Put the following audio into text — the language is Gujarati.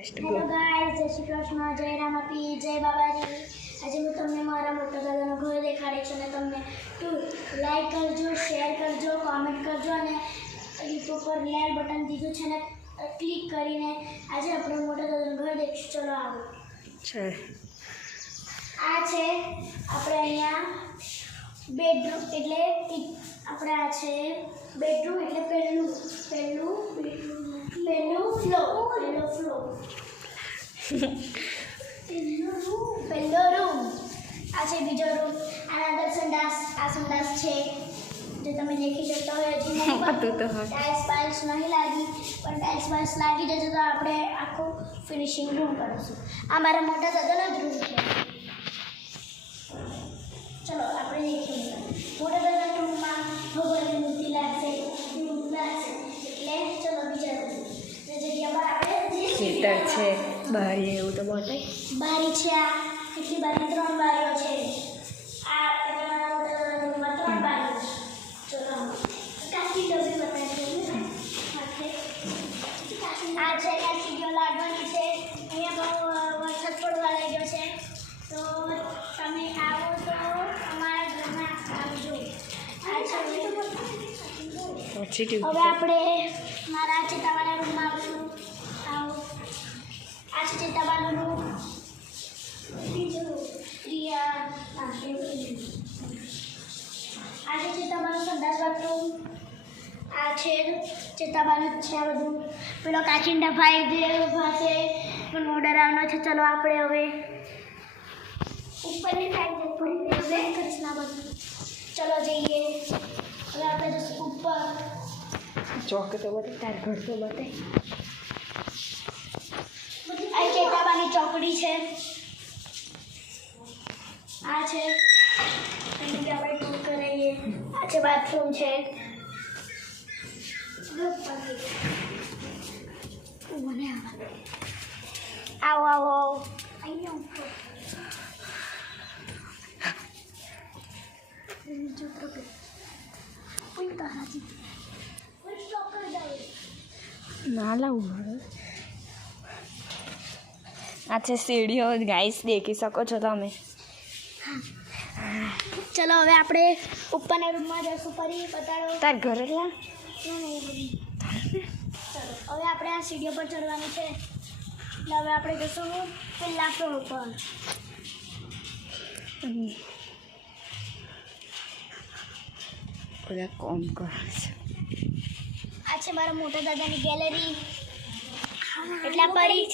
હેલો ગાઈસ, જય શ્રી કૃષ્ણ, જય રામાપી, જય બાબાજી. આજે હું તમને મારા મોટા દાદાનું ઘર દેખાડીશ અને તમને લાઈક કરજો, શેર કરજો, કોમેન્ટ કરજો અને યુટ્યુબ પર લાલ બટન દીધું છે ને ક્લિક કરીને આજે આપણે મોટા દાદાનું ઘર દેખીશું. ચલો આવો છે આ છે આપણે અહીંયા બેડરૂમ એટલે આપણે આ છે બેડરૂમ એટલે પહેલું ફ્લો પહેલો રૂમ. આ છે બીજો રૂમ. આના અંદર સંડાસ, આ સંડાસ છે જે તમે દેખી શકતા હોય. હજી નહીં ટાઇલ્સ બાઇલ્સ નહીં લાગી, પણ ટાઇલ્સ બાઇલ્સ લાગી જશે તો આપણે આખું ફિનિશિંગ રૂમ કરીશું. આ મારા મોટા દાદાનો જ રૂમ છે. ચલો આપણે દેખીએ. મોટા દાદાના રૂમમાં ભગવાનની મૂર્તિ લાગશે એટલે ચલો બીજા રૂમ જગ્યા પર આપણે હીટર છે, બારી એવું તો બતાય. બારી છે. આ કેટલી બારી? 3 બારીઓ છે. આ તમારા મોટા દાદાના રૂમમાં 3 બારીઓ છે. ચલો કાચી ડબ્બી બતાવી. આ છે સીડીઓ લાગવાની છે. અહીંયા બહુ વરસાદ પડવા લાગ્યો છે તો તમે આવો તો અમારા ઘરમાં આવજો. આ છે પછી હવે આપણે મારા ચેતાવાળા રૂમમાં આવશું. આવો. આ છે ચેતાવાળો રૂમ. બીજો આ છે ચેતાવાળો સંડાસ બાથરૂમ. આ છે ચેતાબાનું જ છે. આ બધું પેલો કાચિંડા ભાઈ જે ઊભા છે પણ ઓર્ડર આવવાનો છે. ચલો આપણે હવે ઉપરની સાઈડ કરીશ ના બધું. ચલો જઈએ. હવે આપણે જશું ઉપર. ચોક તો બતાય, તાર ઘર તો બતાય. આ ચેતાબાની ચોકડી છે. આ છે આપણે ટૂર કરાવીએ. આ છે બાથરૂમ છે. આવો આવો ના લાવું. આ છે સીડીઓ, ગાઈસ દેખી શકો છો તમે. ચલો હવે આપણે ઉપરના રૂમમાં જશું. ફરી બતાડો તાર ઘરે લા. ચલો હવે આપણે આ સીડીઓ પર ચડવાનું છે એટલે હવે આપણે જશું પહેલા ફ્લોર પર. બધા કોમ કરે છે. આ છે મારા મોટા દાદાની ગેલેરી. એટલા પરી